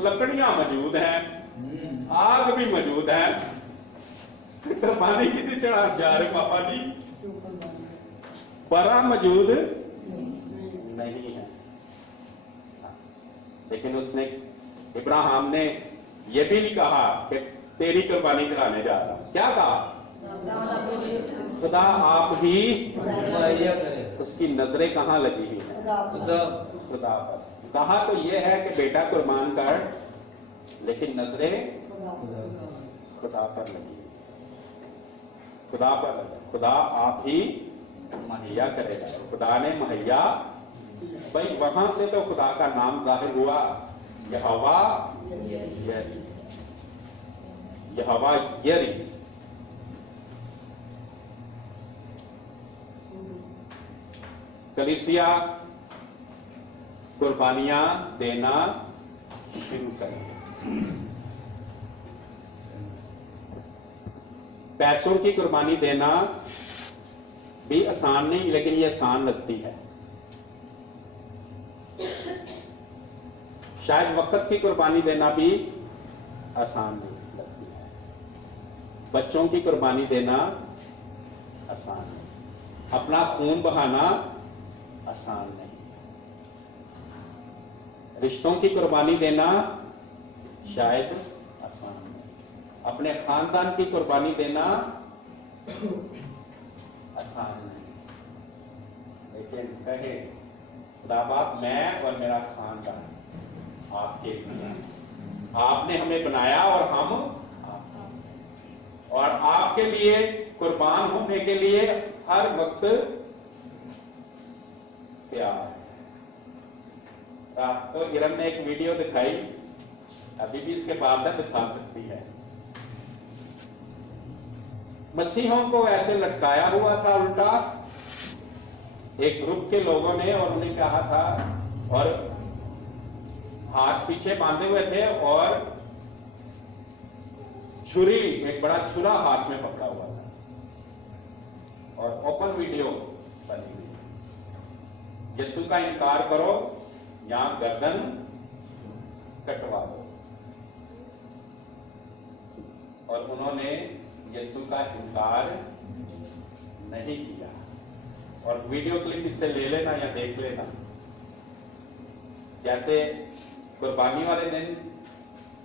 लकड़ियां मौजूद हैं, आग भी मौजूद है, कुर्बानी की चढ़ा जा रहे पापा जी, बरा मौजूद नहीं है। लेकिन उसने, इब्राहिम ने यह भी नहीं कहा कि तेरी कुर्बानी चढ़ाने जा रहा। क्या कहा? खुदा आप ही, उसकी नजरें कहां लगी हुई है? खुदा पर। कहा तो यह है कि बेटा कुर्बान कर, लेकिन नजरें खुदा पर लगी, खुदा पर लगी। खुदा आप ही मुहैया करेगा। खुदा ने मुहैया, भाई वहां से तो खुदा का नाम जाहिर हुआ, यहोवा यरी, यहोवा यरी। कलीसिया कुर्बानियां देना शुरू करें। पैसों की कुर्बानी देना भी आसान नहीं, लेकिन ये आसान लगती है। शायद वक्त की कुर्बानी देना भी आसान नहीं लगती है। बच्चों की कुर्बानी देना आसान नहीं, अपना खून बहाना आसान नहीं, रिश्तों की कुर्बानी देना शायद आसान नहीं, अपने खानदान की कुर्बानी देना आसान नहीं। लेकिन कहे खुदा बाप, मैं और मेरा खानदान आपके लिए, आपने हमें बनाया और हम और आपके लिए कुर्बान होने के लिए हर वक्त तैयार है। तो इरम ने एक वीडियो दिखाई, अभी भी इसके पास है, दिखा सकती है। मसीहों को ऐसे लटकाया हुआ था उल्टा एक ग्रुप के लोगों ने, और उन्हें कहा था, और हाथ पीछे बांधे हुए थे और छुरी, एक बड़ा छुरा हाथ में पकड़ा हुआ था, और ओपन वीडियो बनी हुई। यीशु का इनकार करो या गर्दन कटवा दो। और उन्होंने यीशु का इनकार नहीं किया। और वीडियो क्लिप इससे ले लेना या देख लेना। जैसे कुर्बानी वाले दिन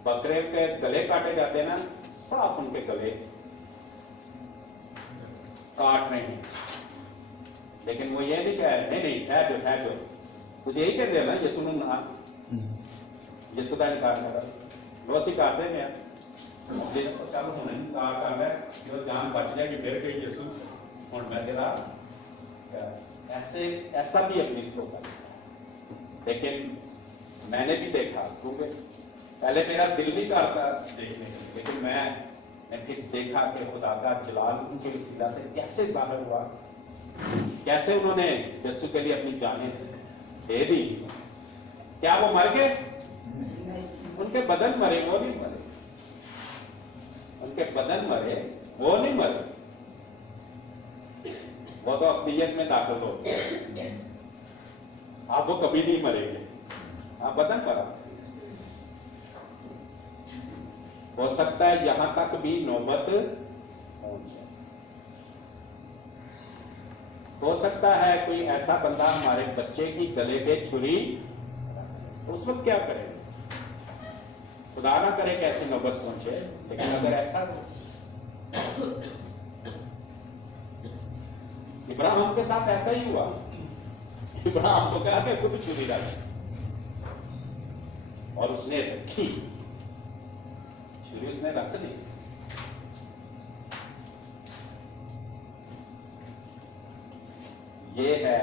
बकरे के गले काटे जाते हैं ना, साफ उनके गले काट रहे हैं, लेकिन वो ये नहीं कह रहे, नहीं है जो कुछ यही कहते हैं ना, यीशु ने यीशु का इनकार करा, वो सी करते हैं चल हूं इनकार कर रहा है, जो जान बच जाएगी फिर गई यीशु हूं मैं तेरा, ऐसे ऐसा भी अपनी होता है। लेकिन मैंने भी देखा, क्योंकि पहले मेरा दिल नहीं करता देखने के, लेकिन मैं फिर देखा कि खुदा का जलाल उनके वसीला से कैसे जाहिर हुआ, कैसे उन्होंने यीशु के लिए अपनी जानें दे दी। क्या वो मर गए? उनके बदन मरे, वो नहीं मरे। उनके बदन मरे, वो नहीं मरे, वो तो अब्दियत में दाखिल हो गए। आप वो कभी नहीं मरेंगे, आप बदन मरा। हो सकता है यहां तक भी नौबत पहुंच जाए। हो सकता है कोई ऐसा बंदा हमारे बच्चे की गले पे छुरी, उस वक्त क्या करें? खुदा ना करे कि ऐसी नौबत पहुंचे, लेकिन अगर ऐसा हो, इब्राहिम के साथ ऐसा ही हुआ। इब्राहिम को कहा कि खुद छुरी रख, और उसने रखी, छुरी उसने रख दी। ये है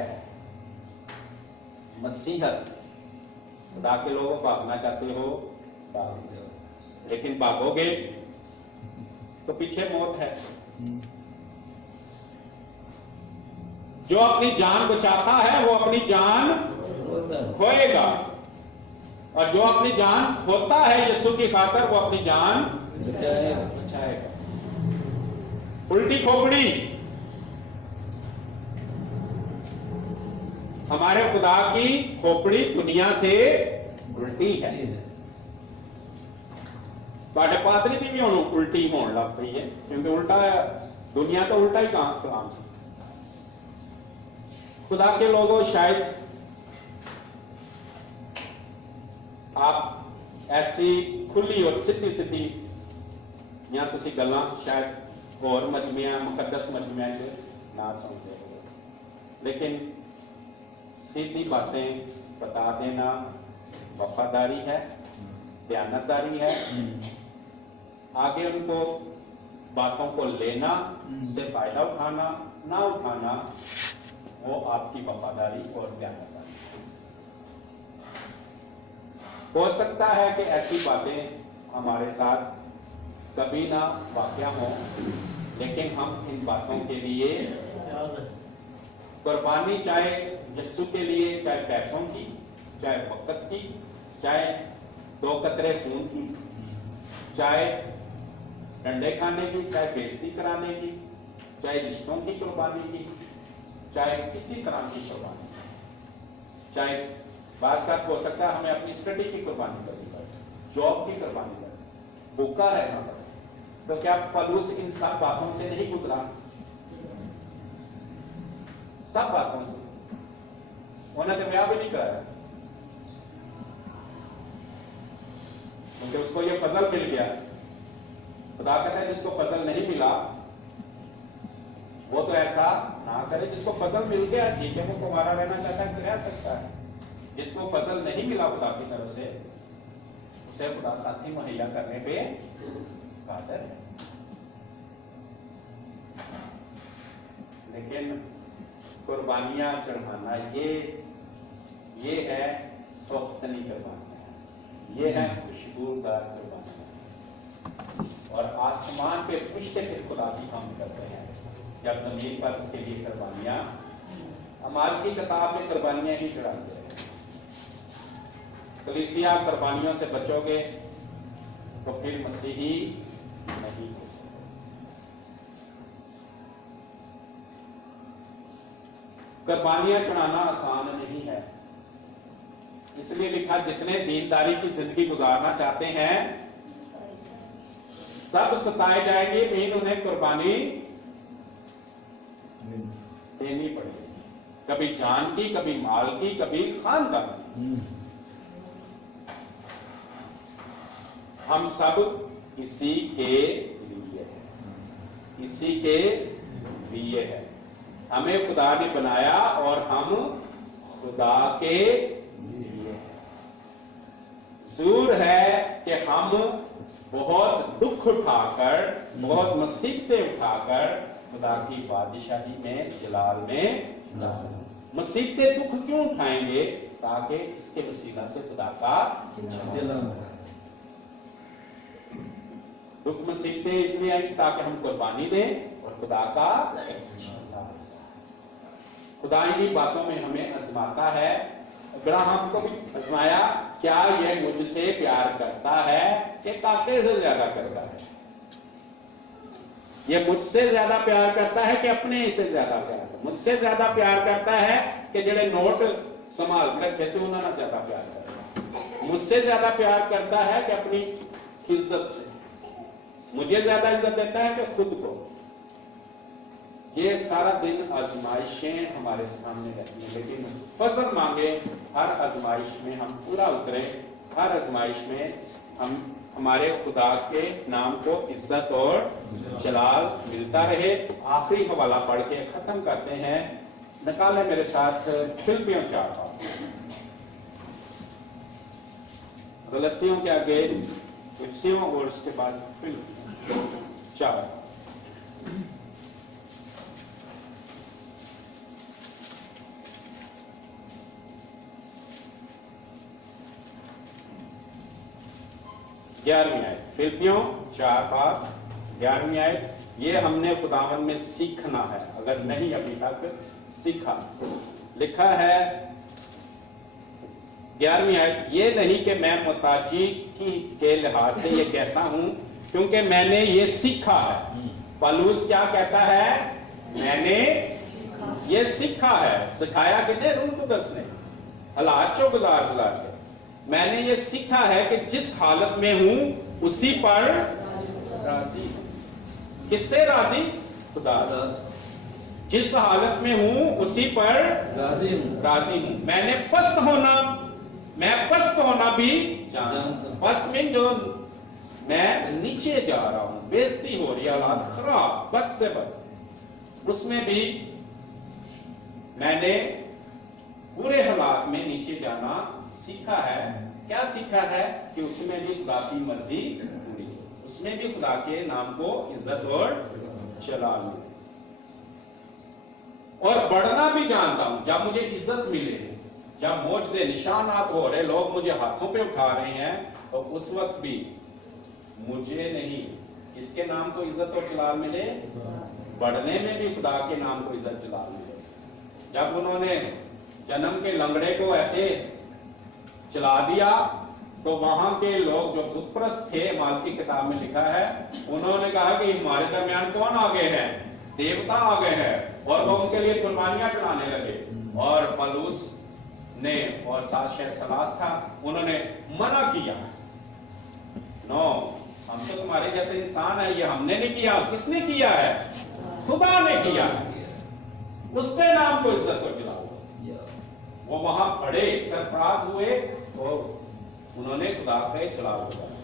मसीहत। खुदा के लोगों भागना चाहते हो भागो, लेकिन भागोगे तो पीछे मौत है। जो अपनी जान बचाता है वो अपनी जान खोएगा, और जो अपनी जान खोता है यीशु की खातिर वो अपनी जान बचाएगा। उल्टी खोपड़ी हमारे खुदा की खोपड़ी दुनिया से उल्टी है। ਤੁਹਾਡੇ ਪਾਦਰੀ ਦੀ ਵੀ ਹੁਣ ਉਲਟੀ ਹੋਣ ਲੱਗ ਪਈ ਹੈ, क्योंकि उल्टा दुनिया तो उल्टा ही काम से। खुदा के लोगों, शायद आप ऐसी खुली और सीधी सीधी या तुसी गल्लां शायद और मजमिया मुकद्दस मजमिया च ना सुनते हो, लेकिन सीधी बातें बता देना वफादारी है, दयानतदारी है। आगे उनको बातों को लेना, से फायदा उठाना ना उठाना, वो आपकी वफादारी और दयानतदारी। हो सकता है कि ऐसी बातें हमारे साथ कभी ना वाक़या हो, लेकिन हम इन बातों के लिए कुर्बानी, चाहे यीशु के लिए, चाहे पैसों की, चाहे वक्त की, चाहे 2 कतरे खून की, चाहे डंडे खाने की, चाहे बेइज्जती कराने की, चाहे रिश्तों की कुर्बानी की, चाहे किसी तरह की कुर्बानी, चाहे बात का हो सकता है हमें अपनी स्टडी की कुर्बानी करनी पड़े, जॉब की कुर्बानी पड़े, भूखा रहना पड़े, तो क्या पौलुस इन सब बातों से नहीं गुजरा? सब बातों से। उन्होंने तो ब्याह भी नहीं कराया, क्योंकि उसको ये फजल मिल गया। खुदा कहता है जिसको फजल नहीं मिला वो तो ऐसा ना करे। जिसको फजल मिल गया ठीक है, वो कुंवारा रहना चाहता है तो रह सकता है। जिसको फजल नहीं मिला खुदा की तरफ से, उसे खुदा साथी मुहैया करने पे कादिर है। लेकिन कुर्बानियां चढ़ाना ये है सौख्तनी कुर्बानियां, ये है खुशबूदार कुर्बानियां। और आसमान के फरिश्ते फिर खुदा की हम करते हैं जब जमीन पर उसके लिए कुर्बानियां, अमाल की किताब में कुर्बानियां ही चढ़ाते हैं। कलीसिया कुर्बानियों से बचोगे तो फिर मसीही नहीं हो सकते। कुर्बानियां चढ़ाना आसान नहीं है, इसलिए लिखा जितने दीनदारी की जिंदगी गुजारना चाहते हैं सब सताए जाएंगे, लेकिन उन्हें कुर्बानी देनी पड़ेगी, कभी जान की, कभी माल की, कभी खानदान की। हम सब इसी के लिए हैं, इसी के लिए है। हमें खुदा ने बनाया और हम खुदा के लिए हैं। जरूर है कि हम बहुत दुख उठाकर, बहुत मुसीबतें उठाकर खुदा की बादशाही में, जलाल में मुसीबतें दुख क्यों उठाएंगे? ताकि इसके वसीला से खुदा का दुख मुसीबतें इसलिए आएंगी ताकि हम कुर्बानी दें और खुदा का खुदा इन्हीं बातों में हमें आजमाता है। अब्राहम को भी आजमाया, क्या यह मुझसे प्यार करता है कि काके से ज्यादा करता है? ये मुझसे ज्यादा प्यार करता है कि अपने से ज्यादा प्यार? मुझसे ज्यादा प्यार करता है कि जेड़े नोट संभाल के रखे से उन्होंने ज्यादा प्यार करता है? मुझसे ज्यादा प्यार करता है कि अपनी इज्जत से? मुझे ज्यादा इज्जत देता है कि खुद को? ये सारा दिन आजमाइशें हमारे सामने रहती हैं, लेकिन फजल मांगे हर आजमाइश में हम पूरा उतरे, हर आजमाइश में हम हमारे खुदा के नाम को इज्जत और जलाल मिलता रहे। आखिरी हवाला पढ़ के खत्म करते हैं। निकाले मेरे साथ फिलिपियों 4, गलतियों के आगे इफिसियों और उसके बाद फिलिपियों 4। 11वीं आयत, फिलिपियों 4:11वीं आयत। ये हमने खुदावन में सीखना है, अगर नहीं अभी तक सीखा। लिखा है 11वीं आयत, ये नहीं कि मैं मुताजी के लिहाज से ये कहता हूं, क्योंकि मैंने ये सीखा है। पौलुस क्या कहता है? मैंने ये सीखा है। सिखाया किसने? रूह कुदस ने, हालात जो गुजार के। मैंने ये सीखा है कि जिस हालत में हूं उसी पर राजी। किससे राजी? खुदा से। जिस हालत में हूं उसी पर राजी हूं। मैंने मैं पस्त होना भी जानता। पस्त में जो मैं नीचे जा रहा हूं, बेइज्जती हो रही है, हालात खराब, बद से बद, उसमें भी मैंने पूरे हालात में नीचे जाना सीखा है। क्या सीखा है? कि उसमें भी खुदा की मर्जी पूरी, उसमें भी खुदा के नाम को इज्जत और जलाल मिले। और बढ़ना भी जानता हूं। जब मुझे इज्जत मिले, जब मोजे निशानात हो रहे, लोग मुझे हाथों पे उठा रहे हैं, तो उस वक्त भी मुझे नहीं, इसके नाम को इज्जत और जलाल मिले। बढ़ने में भी खुदा के नाम को इज्जत जलाल मिले। जब उन्होंने जन्म के लंगड़े को ऐसे चला दिया, तो वहां के लोग जो बुतप्रस्त थे, माल की किताब में लिखा है, उन्होंने कहा कि हमारे दरमियान कौन आ गए हैं? देवता आ गए हैं। और वो उनके लिए कुर्बानियां चढ़ाने लगे। और पौलुस ने और शायद सलास था, उन्होंने मना किया। नो, हम तो तुम्हारे जैसे इंसान है, ये हमने नहीं किया। किसने किया है? खुदा ने किया है। उसके नाम को इज्जत और जलाओ। वो वहां बड़े सरफराज हुए और उन्होंने खुदा पे जलाल लगाया।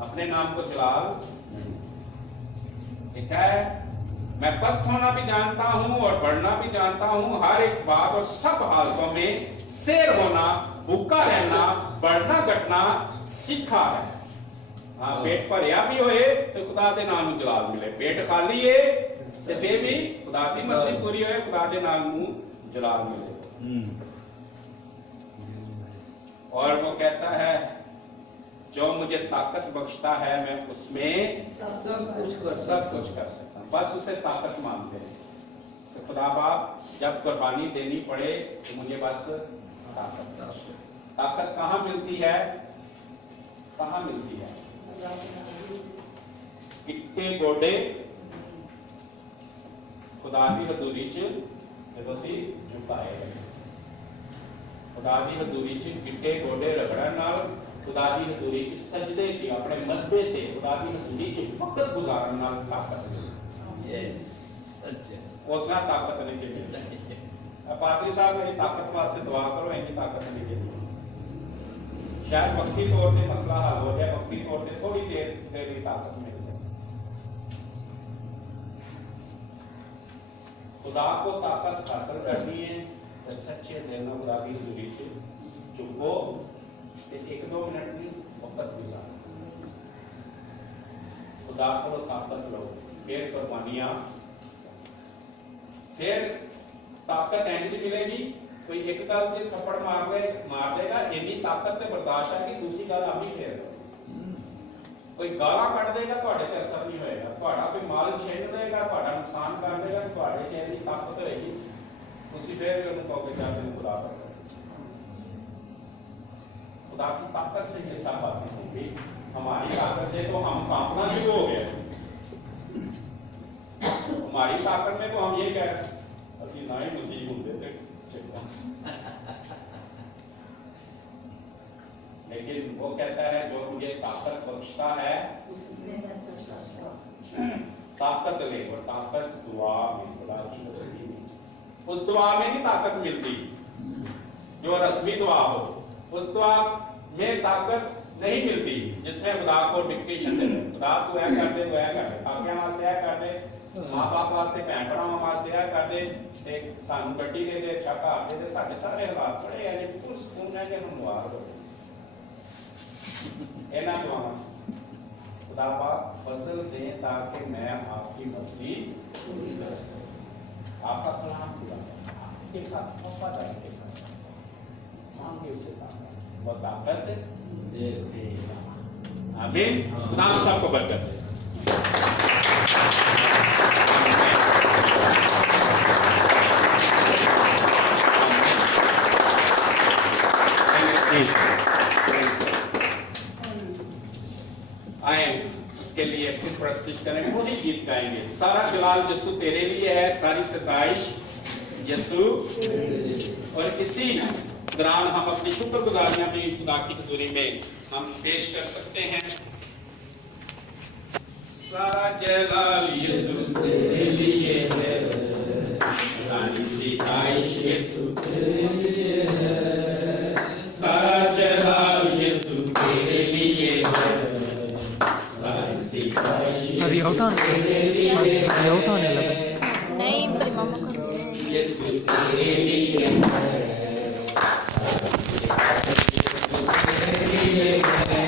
अपने नाम को जलाल लिखा है। मैं पस्त होना भी जानता हूं और बढ़ना भी जानता हूं, हर एक बात और सब हालतों में शेर होना, भूखा रहना, बढ़ना घटना सीखा है। हाँ, पेट भरिया भी होए तो खुदा दे नाम नूं जलाल मिले। पेट खाली है तो फिर भी खुदा की मर्जी पूरी होए, खुदा दे नाम नूं जलाल मिले। और वो कहता है, जो मुझे ताकत बख्शता है, मैं उसमें सब कुछ कर सकता हूं। बस उसे ताकत मांगते हैं। तो खुदा बाप, जब कुर्बानी देनी पड़े तो मुझे बस ताकत कहां मिलती है? कहां मिलती है? इट्टे गोडे खुदा दी हजूरी च जदों सी झुकाए, खुदा दी हजूरी च गिट्टे गोडे रगड़न नाल, खुदा दी हजूरी च सजदे च अपने मसबे ते खुदा दी हजूरी च वक्त गुजारन नाल ताकत मिलदी। यस, सच है। उस नाल ताकत नहीं मिलदी। पादरी साहब मेरी ताकत वास्ते दुआ करो, इनकी ताकत नहीं मिलदी। शायद वक्ती तौर पे मसला हल हो जाए, वक्ती तौर पे थोड़ी देर की ताकत मिल जाए। खुदा को ताकत हासिल करनी है तो सच्चे दिल में खुदा की हजूरी च चुपो, एक दो मिनट नहीं वक्त गुजारो, खुदा को ताकत लो, फिर कुर्बानियां, फिर ताकत इंज दी मिलेगी। कोई एक गल ते थप्पड़ मार देगा, इन्नी ताकत ते बर्दाश्त है कि दूसरी गल आप ही फेर दो। कोई गाला कट देगा, तुहाडे ते असर नहीं होएगा। तुहाडा कोई माल छीन लेगा, तुहाडा नुकसान कर देगा, तुहाडे च इन्नी ताकत होएगी, तुसीं फिर भी उहनूं कहोगे कि मैनूं खुदा कर। खुदा की ताकत से ये सब बातें होंगी। हमारी ताकत से तो हम कांपना शुरू हो गए। हमारी ताकत में तो हम ये कह रहे असीं ना ही मसीह होंदे ते लेकिन वो कहता है, जो मुझे ताकत बख्शता है, ताकत ले, और ताकत दुआ में, खुदा की हजूरी में। उस दुआ में नहीं ताकत मिलती जो रस्मी दुआ हो, उस दुआ में ताकत नहीं मिलती जिसमें खुदा को डिक्टेशन दे, खुदा तू ऐ कर दे, वो ऐ कर दे, ताकियां वास्ते ऐ कर दे, मां बाप वास्ते, भैन भरावां वास्ते ऐ कर दे, सानू गड्डी दे दे, अच्छा घर दे दे। साडे सारे हालात बड़े यानी बिल्कुल सुकून है कि हम मुआर हो इन्हां दुआवां। खुदा पाक फजल दे ताकि मैं आपकी मर्जी पूरी कर सकूं। आपका कलाम पूरा आपके साथ वफादारी के साथ मांगे उसे ताकत। वो ताकत देगा। आमीन। खुदा हम सबको बरकत दे। आए उसके लिए फिर प्रस्तुत करें, वही गीत गाएंगे। सारा जलाल यीशु तेरे लिए है, सारी सताइश यीशु। और इसी दौरान हम अपनी शुक्रगुजारियां भी खुदा की हुजूरी में हम पेश कर सकते हैं। सारा जलाल यीशु तेरे लिए है, सारी सताइश यीशु तेरे लिए है, सारा जलाल यीशु तेरे लिए है, सारी सताइश यीशु तेरे लिए है, नहीं बड़ी मामा को यीशु तेरे लिए है, तेरे लिए है।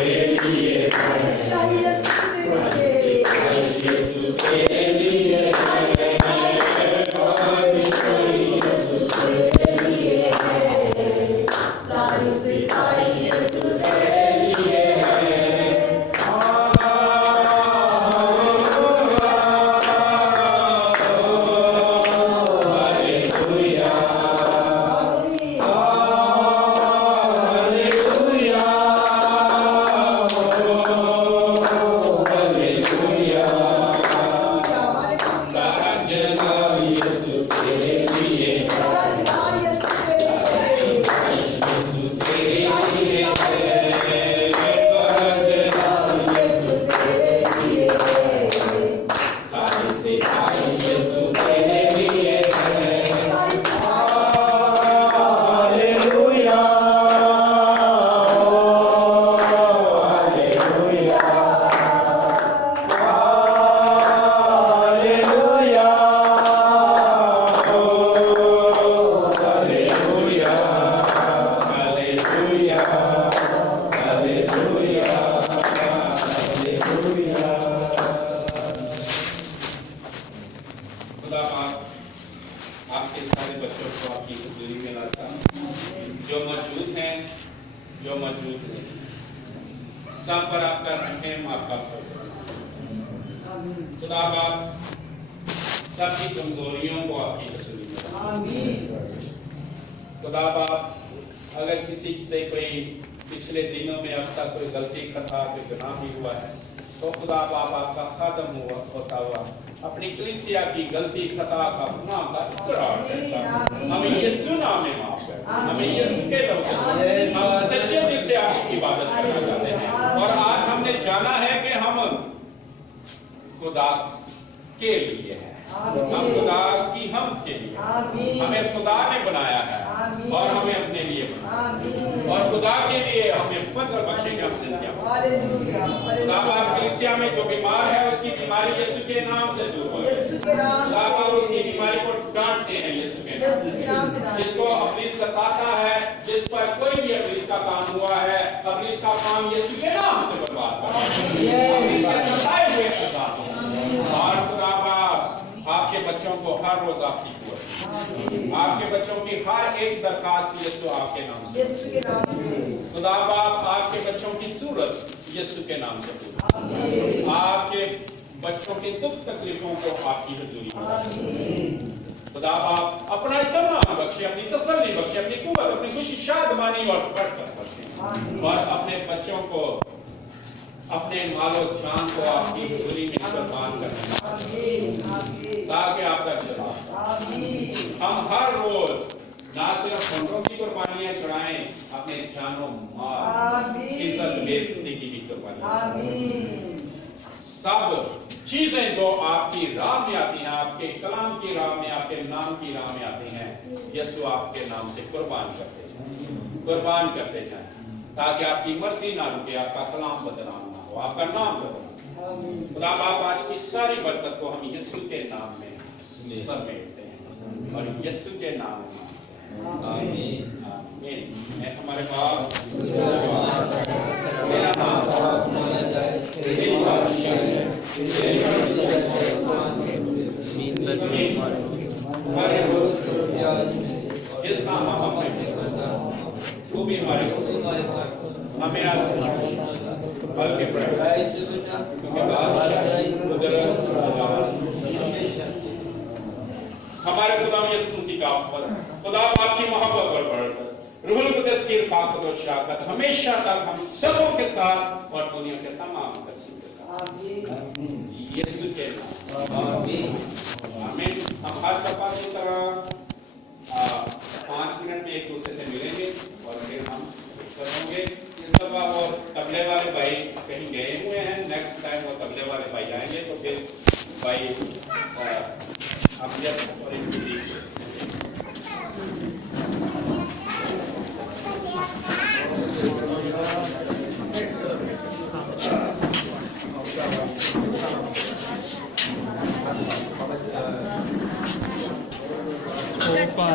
Yes, सब पर आपका रहम, आपका फजल। खुदा बाप सबकी कमजोरियों को आपकी हसूली में। खुदा बाप अगर किसी से कोई पिछले दिनों में अब तक कोई गलती खता कोई गुनाह भी हुआ है तो खुदा बाप आपका खादम होता हुआ अपनी कलीसिया की गलती खता का गुनाह का इकरार करता हमें यीशु नाम में माफ कर, हमें यीशु के नाम से हम सच्चे दिल से आपकी इबादत करना चाहते हैं। और आज हमने जाना है कि हम खुदा के लिए है, हम खुदा की हम के लिए, हमें खुदा ने बनाया है और हमें अपने लिए बनाया और खुदा के लिए हमें फजल बख्शेंगे। हम खुदा बाप कलीसिया में जो बीमार है उसकी बीमारी यीशु के नाम से दूर हो, खुदा बाप उसकी बीमारी को डांटते हैं यीशु के नाम से। जिसको अब्लीस सताता है, जिस पर कोई भी अब्लीस का काम हुआ है, अब्लीस का काम यीशु के नाम से बर्बाद कर, अब्लीस के सताए हुए आजाद हो। और खुदा बाप आपके बच्चों को हर रोज आपकी कुव्वत, आपके बच्चों की हर एक दरखास्त यीशु आपके नाम से, खुदा बाप आपके बच्चों की सूरत यीशु के नाम से पूरी, आपके बच्चों के दुख तकलीफों को आपकी हुजूरी में खुदा बाप अपना इत्मीनान बख्शे, अपनी तसल्ली बख्शे, अपनी कुव्वत, अपनी खुशी, शादमानी और बरकत बख्शे और अपने बच्चों को अपने मालो जान को आपकी हुजूरी में कुर्बान करना ताकि आपका जलाल हम हर रोज ना सिर्फ घंटों की कुर्बानियां चढ़ाएं, अपने जानो माल इज्जत बेइज्जती की भी कुर्बानियां, सब चीजें जो आपकी राह में आती हैं, आपके कलाम की राह में, आपके नाम की राह में आती हैं, यीशु आपके नाम से कुर्बान करते जाएं ताकि आपकी मर्जी ना रुके, आपका कलाम बदनाम ना हो, आपका नाम बदनाम। खुदा बाप आज की सारी बरकत को हम यीशु के नाम में समेटते हैं और यीशु के नाम में आमीन आमीन। मैं हमारे बाप मेरा नाम तेरी बादशाही है, तेरी हमारे रोज जिसका हम अपने वो भी हमारे हमें आज फल के क्योंकि बादशाही हमारे खुदा यीशु मसीह का खुदा बाप की मोहब्बत और बरकत, रूहुल कुद्दस की रफ़ाक़त और शफ़क़त हमेशा तक हम सबों के साथ और दुनिया के तमाम कसीम के साथ यीशु के नाम आमीन आमीन। हम हर दफा की तरह 5 मिनट में एक दूसरे से मिलेंगे और फिर हम करेंगे। इस दफा वो तबले वाले भाई कहीं गए हुए हैं, नेक्स्ट टाइम वो तबले वाले भाई आएंगे तो फिर भाई अमजद और इनकी Opa,